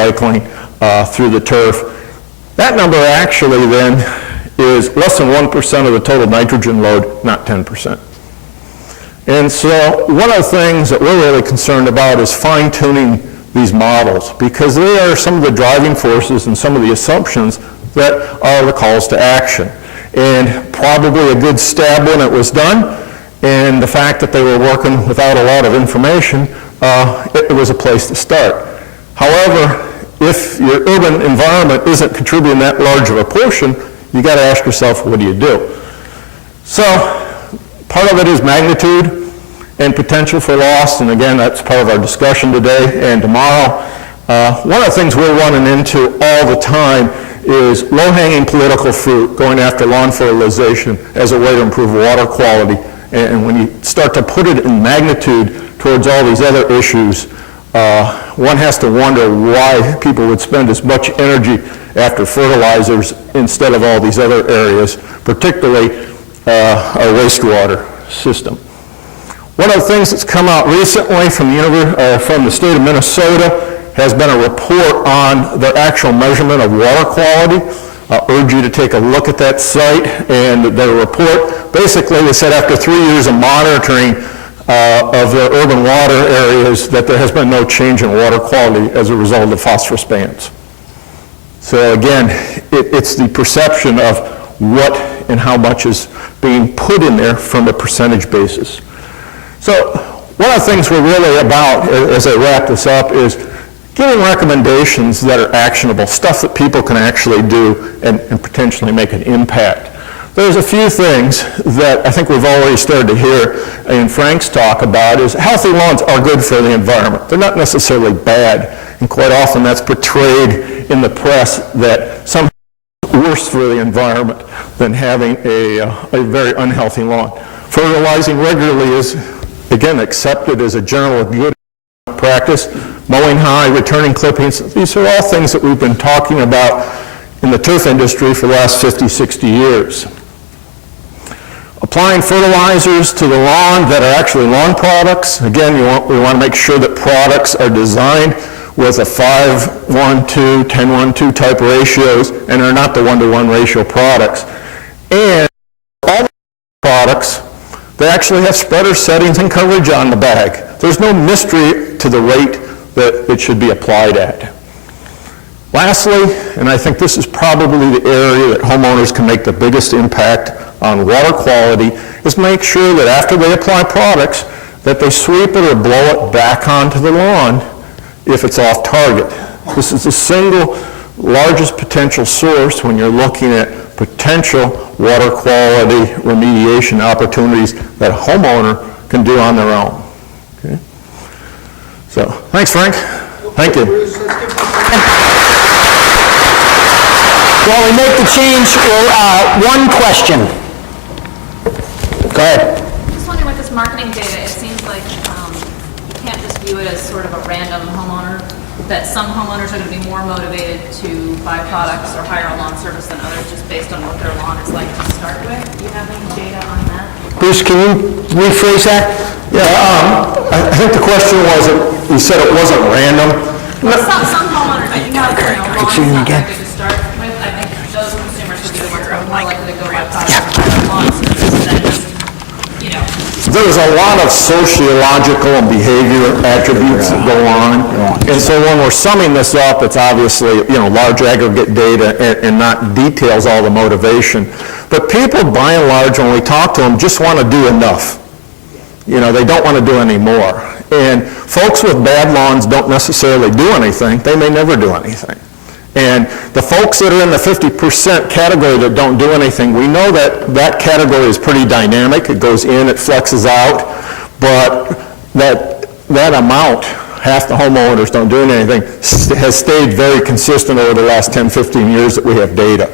cycling through the turf. That number actually then is less than 1% of the total nitrogen load, not 10%. And so one of the things that we're really concerned about is fine-tuning these models, because they are some of the driving forces and some of the assumptions that are the calls to action. And probably a good stab when it was done, and the fact that they were working without a lot of information, it was a place to start. However, if your urban environment isn't contributing that large of a portion, you got to ask yourself, what do you do? So part of it is magnitude and potential for loss, and again, that's part of our discussion today and tomorrow. One of the things we're running into all the time is low-hanging political fruit, going after lawn fertilization as a way to improve water quality. And when you start to put it in magnitude towards all these other issues, one has to wonder why people would spend as much energy after fertilizers instead of all these other areas, particularly our wastewater system. One of the things that's come out recently from the state of Minnesota has been a report on the actual measurement of water quality. I urge you to take a look at that site, and their report, basically they said after 3 years of monitoring of their urban water areas that there has been no change in water quality as a result of phosphorus bans. So again, it's the perception of what and how much is being put in there from a percentage basis. So one of the things we're really about, as I wrap this up, is giving recommendations that are actionable, stuff that people can actually do and potentially make an impact. There's a few things that I think we've already started to hear in Frank's talk about is healthy lawns are good for the environment. They're not necessarily bad, and quite often that's portrayed in the press that somehow it's worse for the environment than having a very unhealthy lawn. Fertilizing regularly is, again, accepted as a general good practice. Mowing high, returning clippings, these are all things that we've been talking about in the turf industry for the last 50, 60 years. Applying fertilizers to the lawn that are actually lawn products. Again, we want to make sure that products are designed with a 5:1:2, 10:1:2 type ratios and are not the 1-to-1 ratio products. And all the products, they actually have spreader settings and coverage on the bag. There's no mystery to the rate that it should be applied at. Lastly, and I think this is probably the area that homeowners can make the biggest impact on water quality, is make sure that after they apply products that they sweep it or blow it back onto the lawn if it's off target. This is the single largest potential source when you're looking at potential water quality remediation opportunities that a homeowner can do on their own. Okay? So, thanks, Frank. Thank you. While we make the change, one question. Go ahead. Just wondering with this marketing data, it seems like you can't just view it as sort of a random homeowner, that some homeowners are going to be more motivated to buy products or hire a lawn service than others just based on what their lawn is like to start with. Do you have any data on that? Bruce, can you rephrase that? Yeah, I think the question was, you said it wasn't random. Well, some homeowners, you know, lawns not that good to start with. I think those consumers would be the ones who are more likely to go buy products and lawns than just, you know. There's a lot of sociological and behavior attributes that go on. And so when we're summing this up, it's obviously, large aggregate data and not details all the motivation. But people, by and large, when we talk to them, just want to do enough. They don't want to do any more. And folks with bad lawns don't necessarily do anything. They may never do anything. And the folks that are in the 50% category that don't do anything, we know that that category is pretty dynamic. It goes in, it flexes out, but that amount, half the homeowners don't do anything, has stayed very consistent over the last 10, 15 years that we have data.